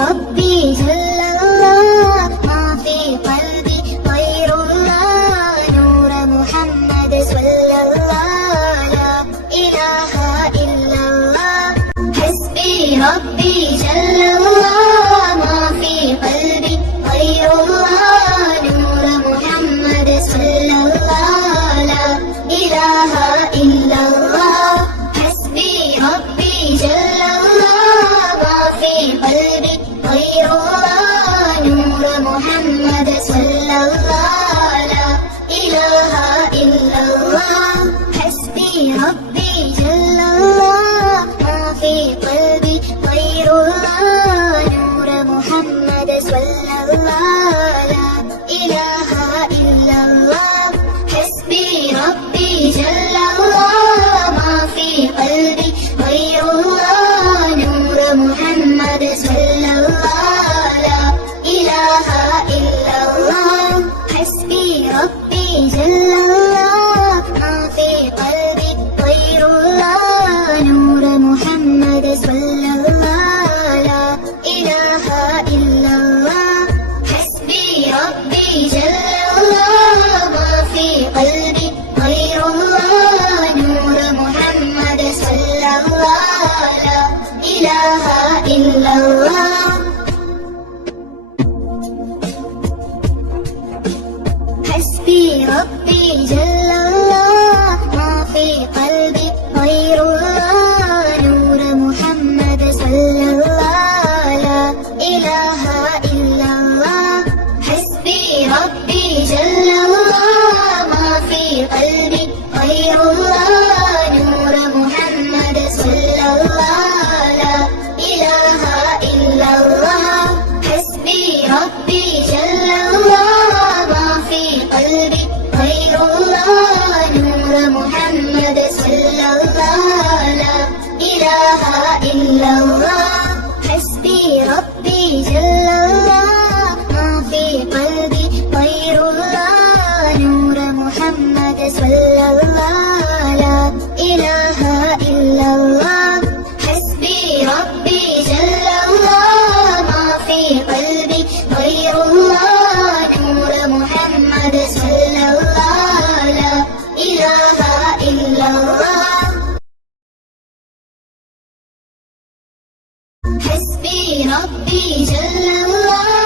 ربي جل الله ما في قلبي غير الله نور محمد صلى الله لا إله إلا الله حسبي ربي جل الله ما في قلبي غير الله نور محمد صلى الله لا إله إلا الله حسبي ربي جل الله ما في قلبي غير الله نور محمد صلى الله لا إله إلا الله حسبي ربي جل الله ما في قلبي غير الله نور محمد صلى الله لا إله إلا الله حسبي ربي جل الله ما في قلبي غير الله نور محمد صلى الله لا إله إلا الله حسبي ربي جل الله ما في قلبي غير الله نور محمد صلى الله لا إله إلا الله حسبي ربي جل الله ما في قلبي غير الله نور محمد صلى الله لا إله إلا الله حسبي ربي جل الله ما في قلبي غير الله نور محمد صلى الله لا إله إلا الله حسبي ربي جل الله ما في قلبي غير الله نور محمد صلى الله لا إله إلا الله حسبي ربي جل الله ما في قلبي غير الله نور محمد صلى الله لا إله إلا الله حسبي ربي جل الله ما في قلبي غير الله نور محمد صلى الله لا إله إلا الله حسبي ربي جل الله ما في قلبي غير الله نور محمد صلى الله لا إله إلا الله حسبي ربي جل الله